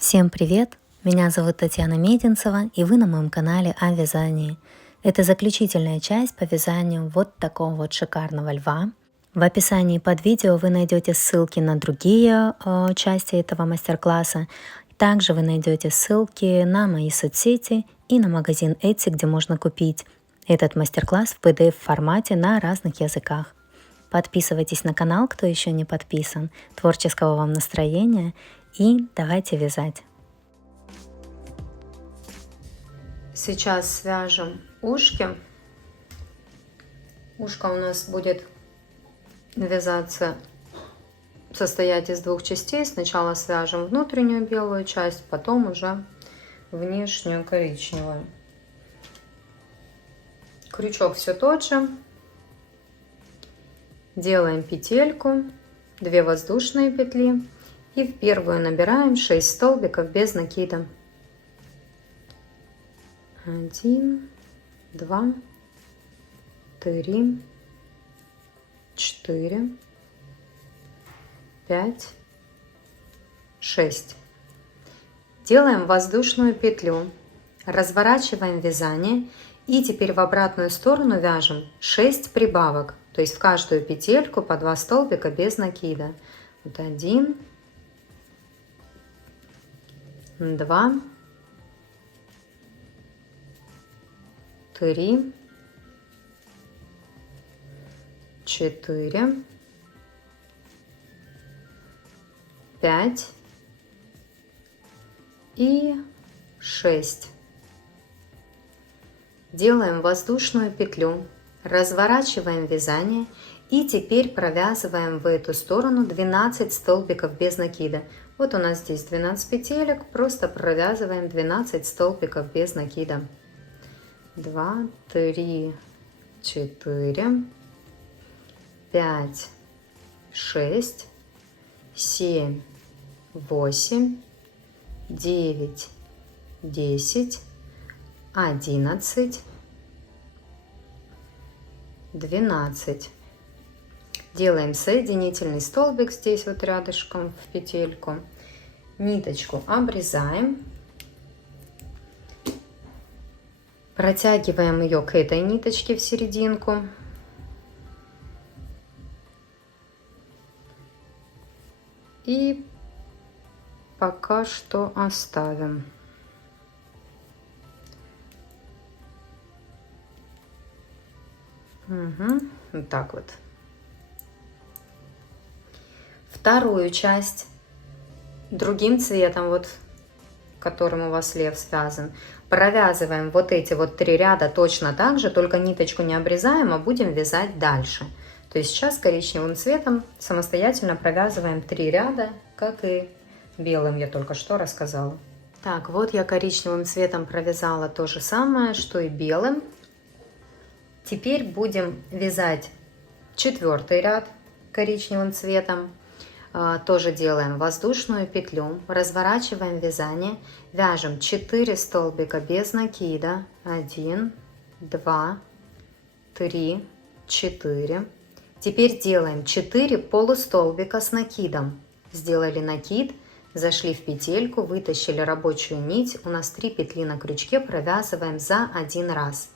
Всем привет! Меня зовут Татьяна Мединцева, и вы на моем канале о вязании. Это заключительная часть по вязанию вот такого вот шикарного льва. В описании под видео вы найдете ссылки на другие части этого мастер-класса. Также вы найдете ссылки на мои соцсети и на магазин Etsy, где можно купить этот мастер-класс в PDF формате на разных языках. Подписывайтесь на канал, кто еще не подписан. Творческого вам настроения и давайте вязать. Сейчас свяжем ушки. Ушко у нас будет вязаться, состоять из двух частей. Сначала свяжем внутреннюю белую часть, потом уже внешнюю коричневую. Крючок все тот же. Делаем петельку, 2 воздушные петли и в первую набираем 6 столбиков без накида. 1, 2, 3, 4, 5, 6. Делаем воздушную петлю, разворачиваем вязание и теперь в обратную сторону вяжем 6 прибавок, то есть в каждую петельку по 2 столбика без накида. Вот 1, 2, 3, 4, 5 и 6. Делаем воздушную петлю, разворачиваем вязание и теперь провязываем в эту сторону 12 столбиков без накида. Вот у нас здесь 12 петелек, просто провязываем 12 столбиков без накида. 2, 3, 4, 5, 6, 7, 8, 9, 10, 11, 12. Делаем соединительный столбик здесь вот рядышком в петельку. Ниточку обрезаем. Протягиваем ее к этой ниточке в серединку. И пока что оставим. Вот так вот. Вторую часть другим цветом, вот которым у вас лев связан, провязываем вот эти вот 3 ряда точно так же, только ниточку не обрезаем, а будем вязать дальше. То есть сейчас коричневым цветом самостоятельно провязываем 3 ряда, как и белым я только что рассказала. Так, вот я коричневым цветом провязала то же самое, что и белым. Теперь будем вязать 4-й ряд коричневым цветом. Тоже делаем воздушную петлю, разворачиваем вязание, вяжем 4 столбика без накида. 1, 2, 3, 4. Теперь делаем 4 полустолбика с накидом. Сделали накид, зашли в петельку, вытащили рабочую нить. У нас 3 петли на крючке, провязываем за 1 раз.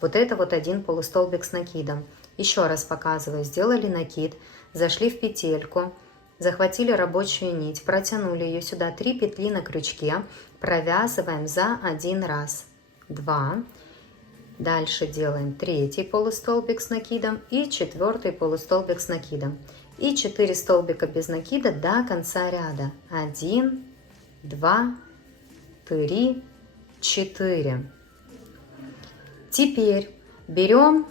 Вот это вот 1 полустолбик с накидом. Еще раз показываю. Сделали накид, зашли в петельку, захватили рабочую нить, протянули ее сюда, 3 петли на крючке, провязываем за 1 раз. 2. Дальше делаем 3-й полустолбик с накидом и 4-й полустолбик с накидом. И 4 столбика без накида до конца ряда. 1, 2, 3, 4. Теперь берем,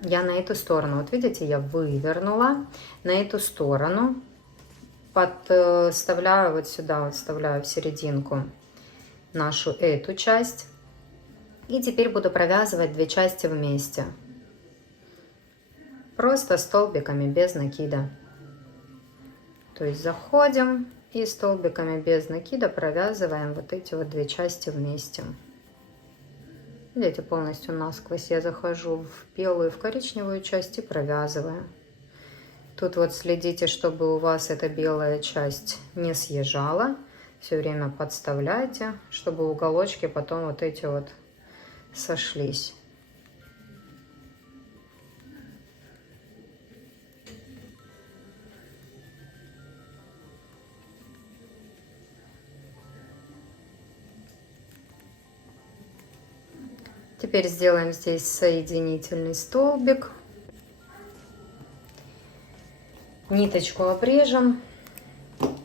я на эту сторону, вот видите, я вывернула, на эту сторону подставляю вот сюда, вот вставляю в серединку нашу эту часть. И теперь буду провязывать 2 части вместе. Просто столбиками без накида. То есть заходим и столбиками без накида провязываем вот эти вот 2 части вместе. Видите, полностью насквозь я захожу в белую и в коричневую часть и провязываю. Тут вот следите, чтобы у вас эта белая часть не съезжала. все время подставляйте, чтобы уголочки потом вот эти вот сошлись. Теперь сделаем здесь соединительный столбик. Ниточку обрежем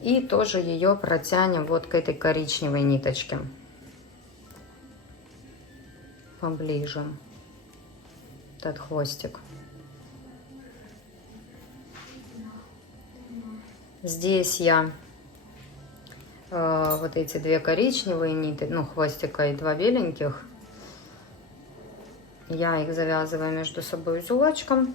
и тоже ее протянем вот к этой коричневой ниточке. Поближе. Этот хвостик. Здесь я вот эти две коричневые ниты, ну, хвостика и два беленьких, я их завязываю между собой узелочком.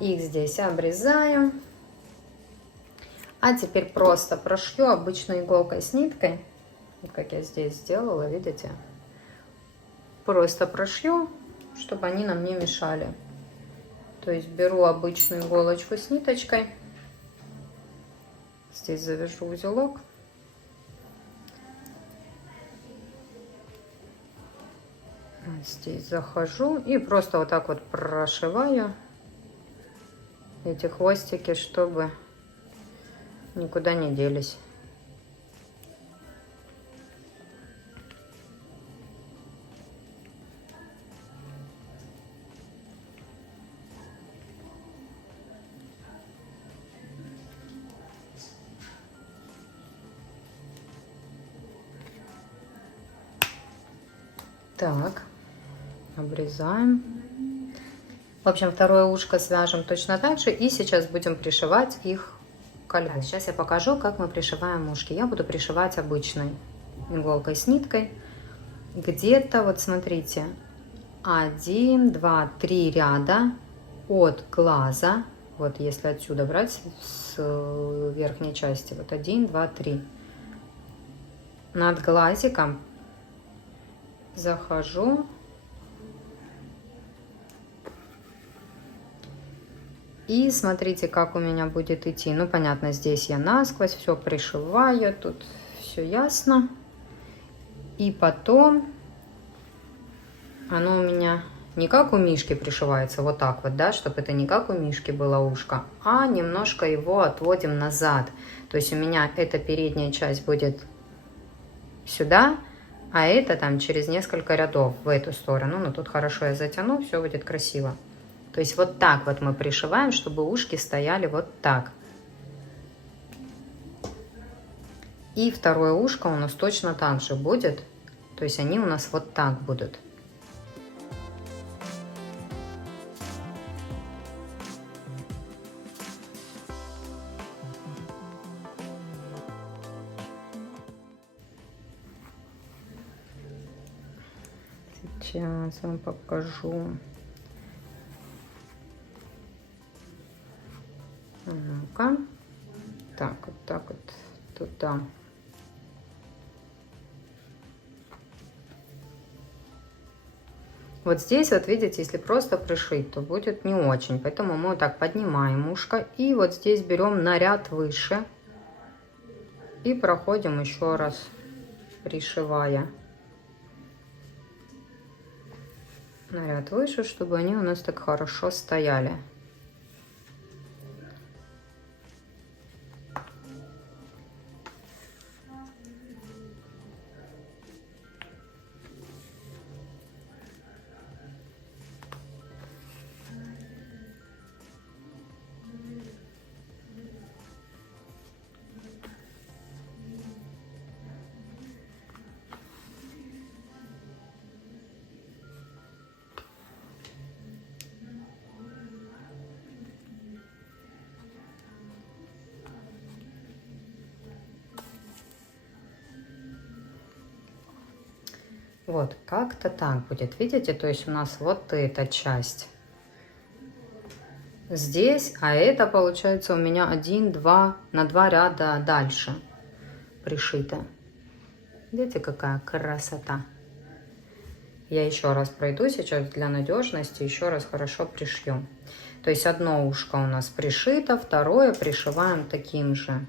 Их здесь обрезаю. А теперь просто прошью обычной иголкой с ниткой. Вот как я здесь сделала, видите? Просто прошью, чтобы они нам не мешали. То есть беру обычную иголочку с ниточкой. Здесь завяжу узелок. Здесь захожу и просто вот так вот прошиваю эти хвостики, чтобы никуда не делись. Так, обрезаем. В общем, второе ушко свяжем точно так же. И сейчас будем пришивать их к льву. Сейчас я покажу, как мы пришиваем ушки. Я буду пришивать обычной иголкой с ниткой. Где-то, вот смотрите, 1, 2, 3 ряда от глаза. Вот если отсюда брать с верхней части. Вот 1, 2, 3. Над глазиком захожу. И смотрите, как у меня будет идти. Ну, понятно, здесь я насквозь все пришиваю. Тут все ясно. И потом оно у меня не как у мишки пришивается, вот так вот, да, чтобы это не как у мишки было ушко, а немножко его отводим назад. То есть у меня эта передняя часть будет сюда, а это там через несколько рядов в эту сторону. Ну, тут хорошо я затяну, все будет красиво. То есть вот так вот мы пришиваем, чтобы ушки стояли вот так. И второе ушко у нас точно так же будет. То есть они у нас вот так будут. Сейчас вам покажу. Ну-ка. Так, вот туда. Вот здесь вот видите, если просто пришить, то будет не очень. Поэтому мы вот так поднимаем ушко и вот здесь берем на ряд выше и проходим еще раз, пришивая на ряд выше, чтобы они у нас так хорошо стояли. Вот, как-то так будет, видите? То есть у нас вот эта часть здесь, а это получается у меня 1, 2, на 2 ряда дальше пришито. Видите, какая красота. Я еще раз пройду сейчас для надежности, еще раз хорошо пришью. То есть одно ушко у нас пришито, второе пришиваем таким же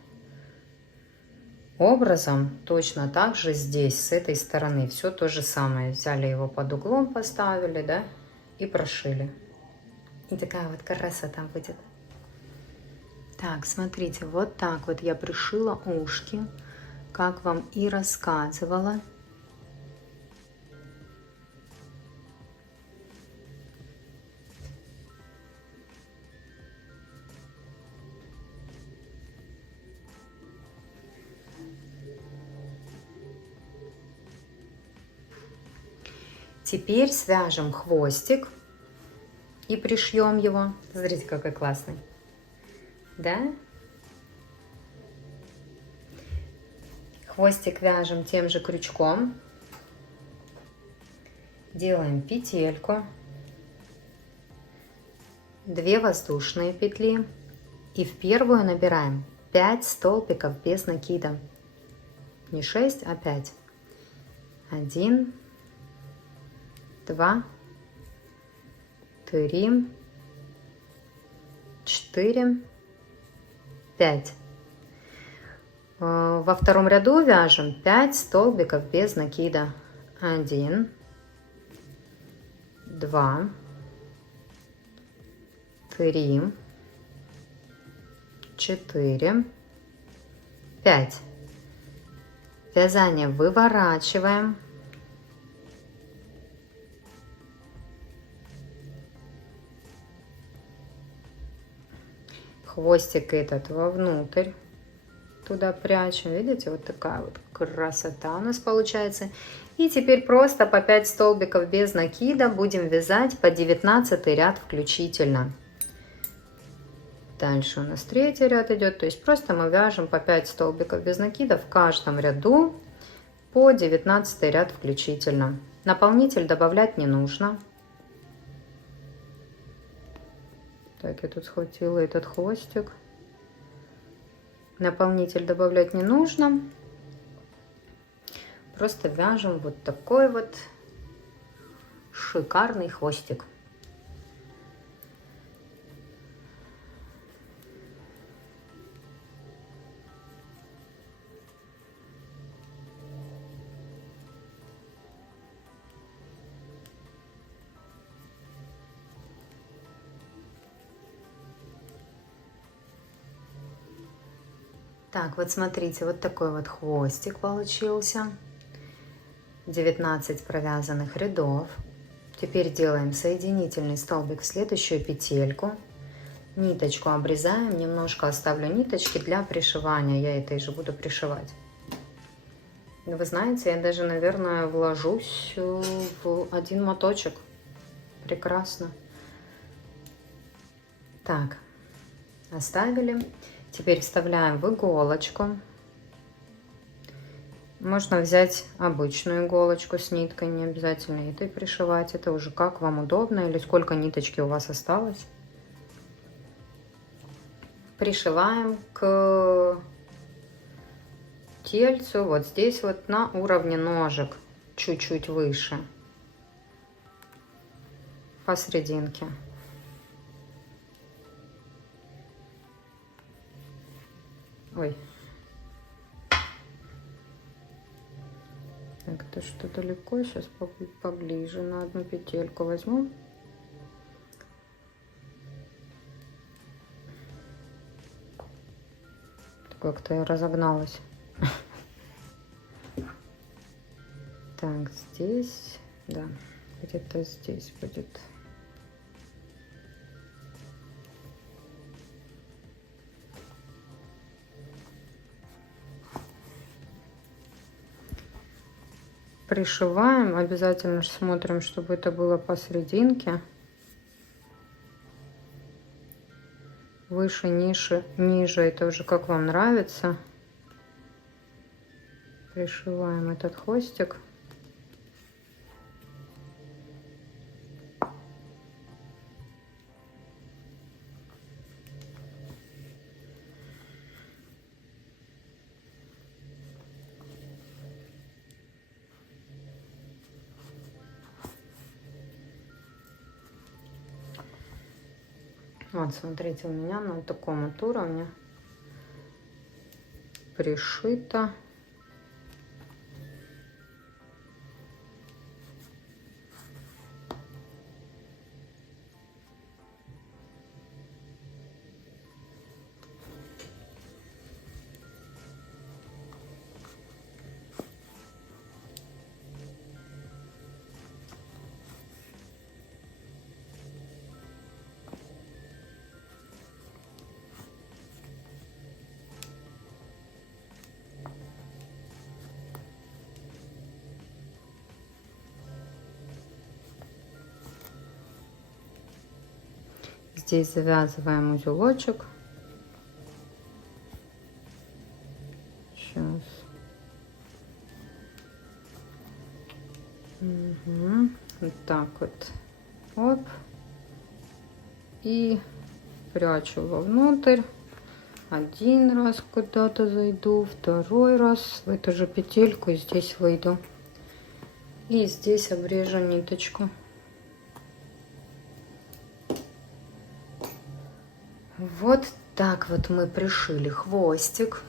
образом. Точно так же здесь, с этой стороны, все то же самое. Взяли его под углом, поставили, да, и прошили. И такая вот красота будет. Так, смотрите, вот так вот я пришила ушки, как вам и рассказывала. Теперь свяжем хвостик и пришьем его. Смотрите, какой классный. Да? Хвостик вяжем тем же крючком. Делаем петельку. 2 воздушные петли. И в первую набираем 5 столбиков без накида. Не 6, а 5. 1, 2, 3, 4, 5. Во втором ряду вяжем 5 столбиков без накида. 1, 2, 3, 4, 5. Вязание выворачиваем. Хвостик этот вовнутрь. Туда прячем. Видите, вот такая вот красота у нас получается. И теперь просто по 5 столбиков без накида будем вязать по 19 ряд включительно. Дальше у нас 3-й ряд идет. То есть просто мы вяжем по 5 столбиков без накида в каждом ряду по 19 ряд включительно. Наполнитель добавлять не нужно. Так, я тут схватила этот хвостик. Наполнитель добавлять не нужно. Просто вяжем вот такой вот шикарный хвостик. Так, вот смотрите, вот такой вот хвостик получился. 19 провязанных рядов. Теперь делаем соединительный столбик в следующую петельку. Ниточку обрезаем, немножко оставлю ниточки для пришивания. Я этой же буду пришивать. Вы знаете, я даже, наверное, вложусь в один моточек. Прекрасно. Так, оставили. Теперь вставляем в иголочку. Можно взять обычную иголочку с ниткой, не обязательно этой пришивать. Это уже как вам удобно или сколько ниточки у вас осталось. Пришиваем к тельцу, вот здесь вот на уровне ножек, чуть-чуть выше, посерединке. Ой. Так, это что далеко, сейчас поближе на одну петельку возьму. Как-то я разогналась. Так, здесь, да, где-то здесь будет. Пришиваем, обязательно смотрим, чтобы это было посерединке. Выше, ниже, это уже как вам нравится. Пришиваем этот хвостик. Вот, смотрите, у меня на таком вот уровне пришито. Здесь завязываем узелочек. Сейчас. Угу. Вот так вот. Оп. И прячу вовнутрь. Один раз куда-то зайду, второй раз в эту же петельку и здесь выйду. И здесь обрежу ниточку. Вот так вот мы пришили хвостик.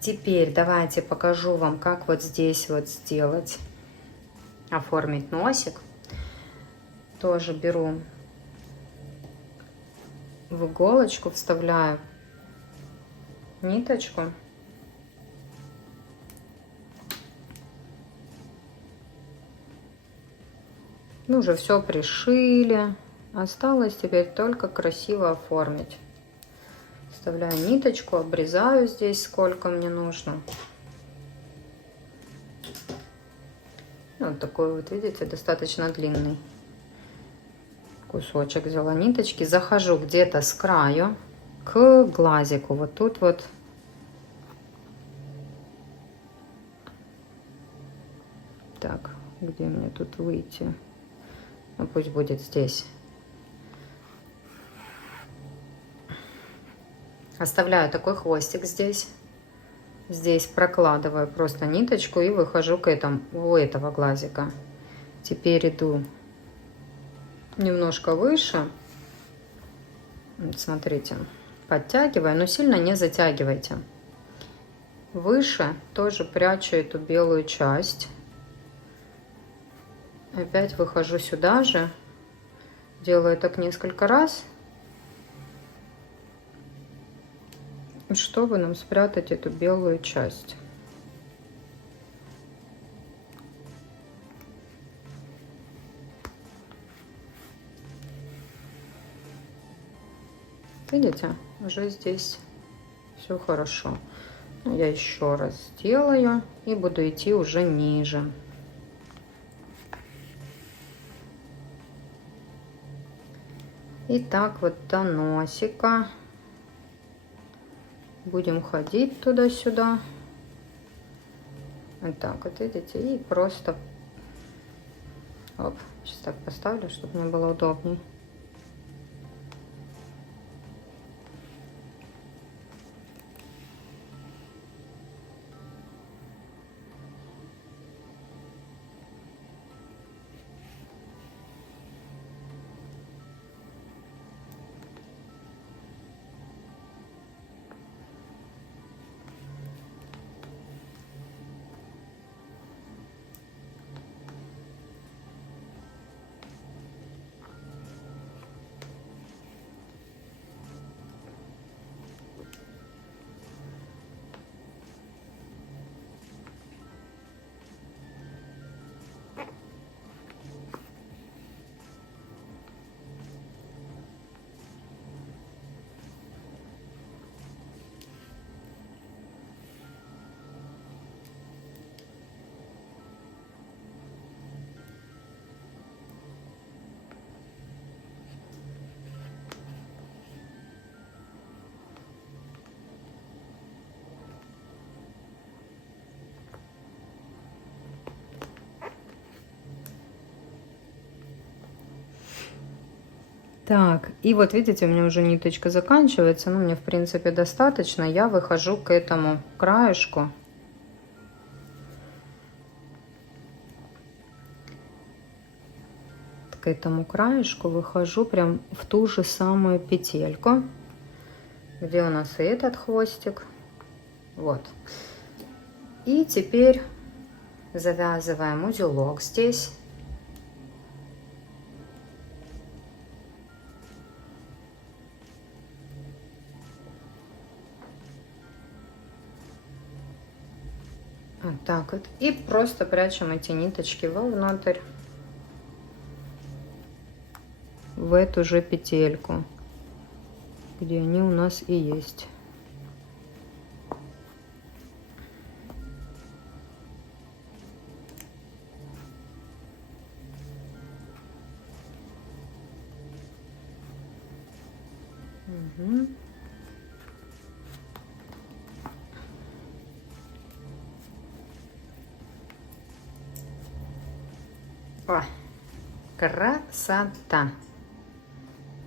Теперь давайте покажу вам, как вот здесь вот сделать, оформить носик. Тоже беру в иголочку, вставляю ниточку. Ну, уже все пришили. Осталось теперь только красиво оформить. Вставляю ниточку, обрезаю здесь сколько мне нужно. Вот такой вот, видите, достаточно длинный кусочек взяла ниточки. Захожу где-то с краю к глазику. Вот тут вот. Так, где мне тут выйти? Ну, пусть будет здесь. Оставляю такой хвостик здесь. Здесь прокладываю просто ниточку и выхожу к этому, у этого глазика. Теперь иду немножко выше. Вот, смотрите, подтягиваю, но сильно не затягивайте. Выше тоже прячу эту белую часть. Опять выхожу сюда же. Делаю так несколько раз, чтобы нам спрятать эту белую часть. Видите, уже здесь все хорошо. Я еще раз сделаю и буду идти уже ниже. И так вот до носика. Будем ходить туда-сюда. Вот так вот, видите, и просто... Оп, сейчас так поставлю, чтобы мне было удобнее. Так, и вот видите, у меня уже ниточка заканчивается, но мне в принципе достаточно. Я выхожу к этому краешку к этому краешку выхожу прям в ту же самую петельку, где у нас и этот хвостик. Вот. И теперь завязываем узелок здесь. Вот так вот. И просто прячем эти ниточки вовнутрь, в эту же петельку, где они у нас и есть. Угу. О, красота!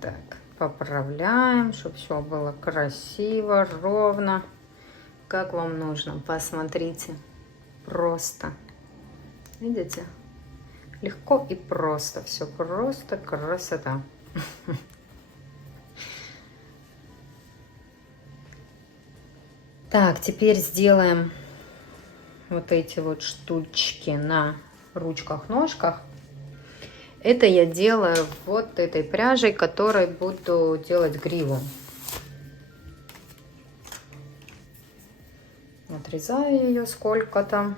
Так, поправляем, чтобы все было красиво, ровно, как вам нужно. Посмотрите, просто, видите, легко и просто, все просто красота. Так, теперь сделаем вот эти вот штучки на ручках-ножках. Это я делаю вот этой пряжей, которой буду делать гриву. Отрезаю ее сколько-то.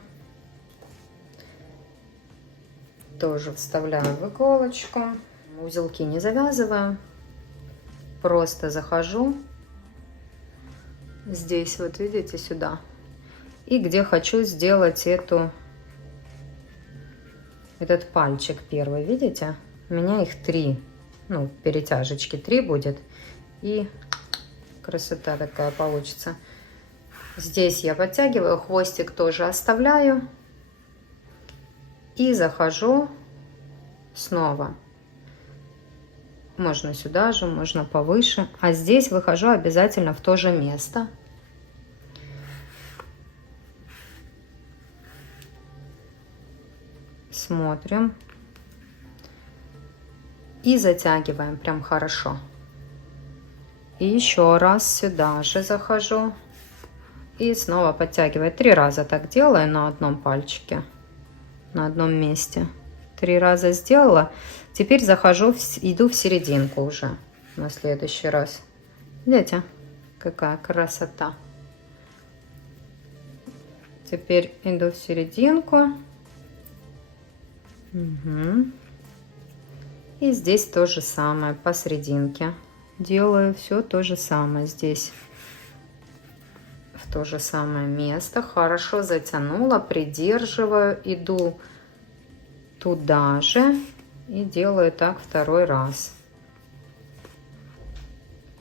Тоже вставляю в иголочку. Узелки не завязываю. Просто захожу. Здесь вот видите, сюда. И где хочу сделать этот пальчик первый, видите? У меня их 3. Ну, перетяжечки 3 будет. И красота такая получится. Здесь я подтягиваю, хвостик тоже оставляю. И захожу снова. Можно сюда же, можно повыше. А здесь выхожу обязательно в то же место. Смотрим. И затягиваем прям хорошо. И еще раз сюда же захожу. И снова подтягиваю. 3 раза так делаю на одном пальчике. На одном месте. 3 раза сделала. Теперь захожу, иду в серединку уже на следующий раз. Видите, какая красота. Теперь иду в серединку. Угу. И здесь то же самое, посерединке. Делаю все то же самое здесь. В то же самое место. Хорошо затянула, придерживаю, иду туда же. И делаю так 2 раз.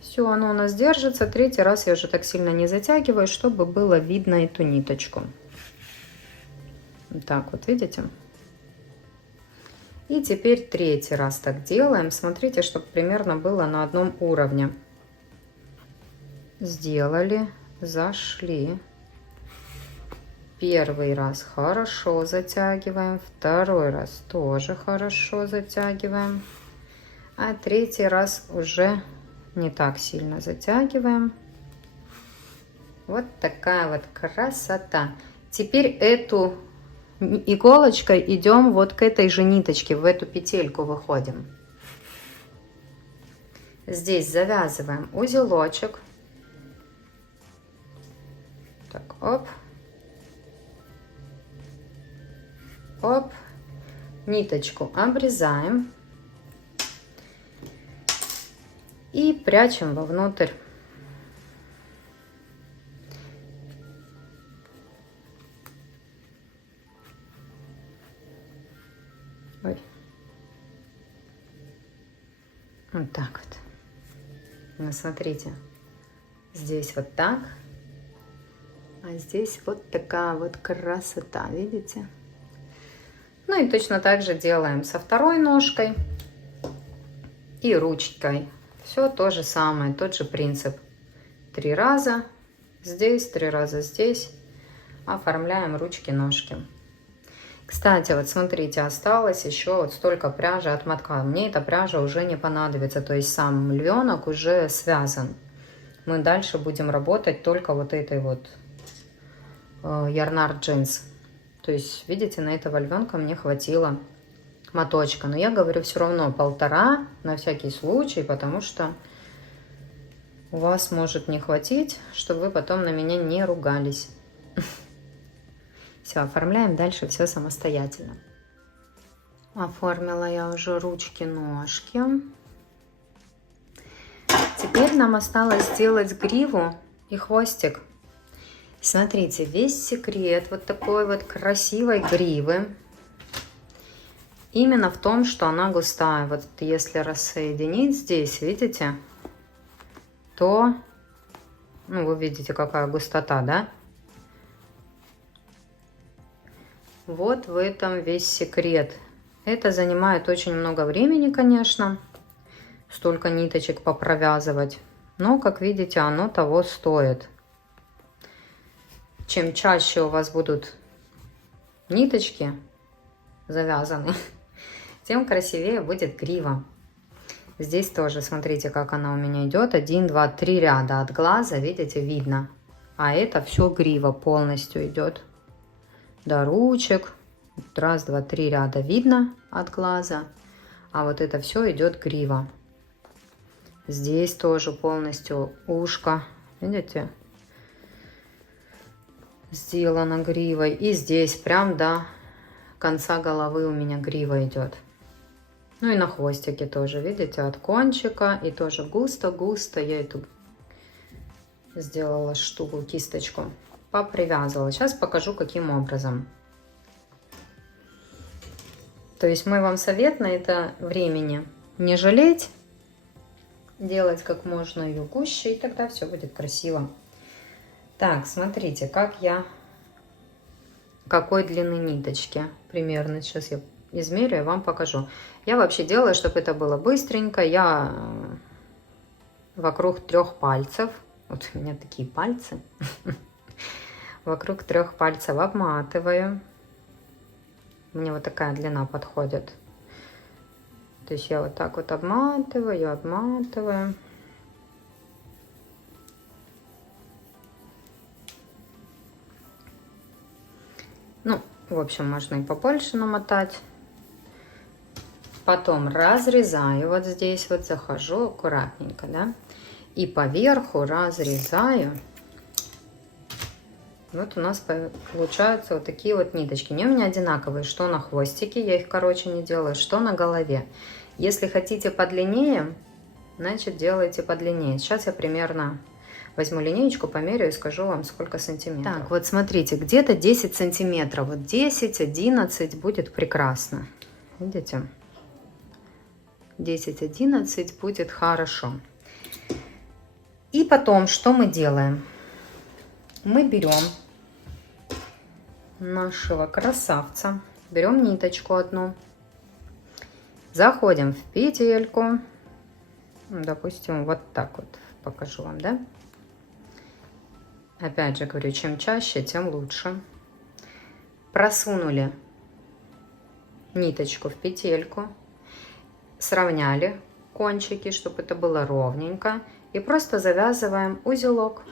Все, оно у нас держится. 3-й раз я уже так сильно не затягиваю, чтобы было видно эту ниточку. Вот так вот, видите? И теперь 3-й раз так делаем. Смотрите, чтобы примерно было на одном уровне. Сделали, зашли. 1-й раз хорошо затягиваем. 2-й раз тоже хорошо затягиваем. А 3-й раз уже не так сильно затягиваем. Вот такая вот красота. Теперь эту иголочкой идем вот к этой же ниточке, в эту петельку выходим. Здесь завязываем узелочек. Так, оп. Оп. Ниточку обрезаем. И прячем вовнутрь. Ой. Вот так вот. Ну, смотрите. Здесь вот так. А здесь вот такая вот красота. Видите? Ну и точно так же делаем со 2-й ножкой и ручкой. Все то же самое, тот же принцип. 3 раза здесь, 3 раза здесь. Оформляем ручки-ножки. Кстати, вот смотрите, осталось еще вот столько пряжи от мотка. Мне эта пряжа уже не понадобится, то есть сам львенок уже связан. Мы дальше будем работать только вот этой вот Yarnart Jeans. То есть, видите, на этого львенка мне хватило моточка. Но я говорю все равно 1,5 на всякий случай, потому что у вас может не хватить, чтобы вы потом на меня не ругались. Все, оформляем дальше все самостоятельно. Оформила я уже ручки-ножки. Теперь нам осталось сделать гриву и хвостик. Смотрите, весь секрет вот такой вот красивой гривы именно в том, что она густая. Вот если рассоединить здесь, видите, то, ну, вы видите, какая густота, да? Вот в этом весь секрет. Это занимает очень много времени, конечно, столько ниточек попровязывать. Но, как видите, оно того стоит. Чем чаще у вас будут ниточки завязаны, тем красивее будет грива. Здесь тоже, смотрите, как она у меня идет. 1, 2, 3 ряда от глаза, видите, видно. А это все грива полностью идет. До ручек. 1, 2, 3 ряда видно от глаза. А вот это все идет грива. Здесь тоже полностью ушко, видите, сделано гривой. И здесь прям до конца головы у меня грива идет. Ну и на хвостике тоже, видите, от кончика. И тоже густо-густо я эту сделала штуку, кисточку. Попривязывала. Сейчас покажу, каким образом. То есть мой вам совет на это времени не жалеть, делать как можно ее гуще, и тогда все будет красиво. Так, смотрите, как я, какой длины ниточки примерно. Сейчас я измерю и вам покажу. Я вообще делаю, чтобы это было быстренько. Я вокруг 3 пальцев, вот у меня такие пальцы, вокруг 3 пальцев обматываю. Мне вот такая длина подходит. То есть я вот так вот обматываю, обматываю. Ну, в общем, можно и побольше намотать. Потом разрезаю вот здесь, вот захожу аккуратненько, да. И поверху разрезаю. Вот у нас получаются вот такие вот ниточки. Они у меня одинаковые, что на хвостике, я их короче не делаю, что на голове. Если хотите подлиннее, значит делайте подлиннее. Сейчас я примерно возьму линеечку, померяю и скажу вам, сколько сантиметров. Так, вот смотрите, где-то 10 сантиметров. Вот 10-11 будет прекрасно. Видите? 10-11 будет хорошо. И потом, что мы делаем? Мы берем нашего красавца, берем ниточку одну, заходим в петельку, допустим, вот так вот покажу вам, да? Опять же говорю, чем чаще, тем лучше. Просунули ниточку в петельку, сравняли кончики, чтобы это было ровненько, и просто завязываем узелок.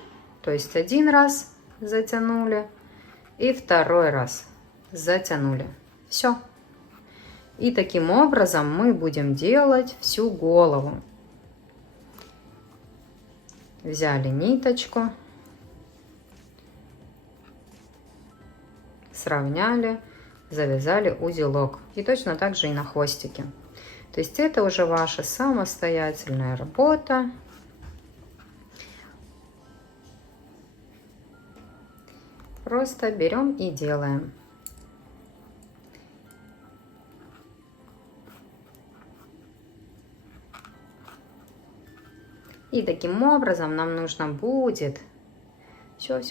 То есть 1 раз затянули и 2 раз затянули. Все. И таким образом мы будем делать всю голову. Взяли ниточку, сравняли, завязали узелок. И точно так же и на хвостике. То есть это уже ваша самостоятельная работа. Просто берем и делаем. И таким образом нам нужно будет все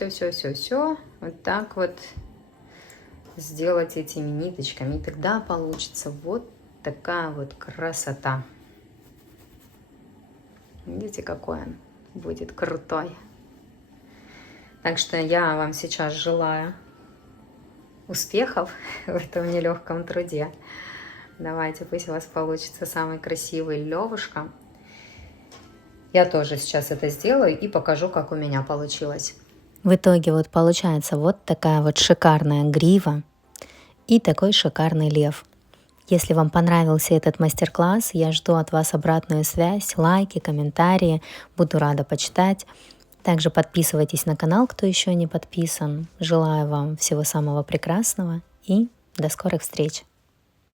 вот так вот сделать этими ниточками. И тогда получится вот такая вот красота. Видите, какой он будет крутой. Так что я вам сейчас желаю успехов в этом нелегком труде. Давайте, пусть у вас получится самый красивый левушка. Я тоже сейчас это сделаю и покажу, как у меня получилось. В итоге вот получается вот такая вот шикарная грива и такой шикарный лев. Если вам понравился этот мастер-класс, я жду от вас обратную связь, лайки, комментарии. Буду рада почитать. Также подписывайтесь на канал, кто еще не подписан. Желаю вам всего самого прекрасного и до скорых встреч!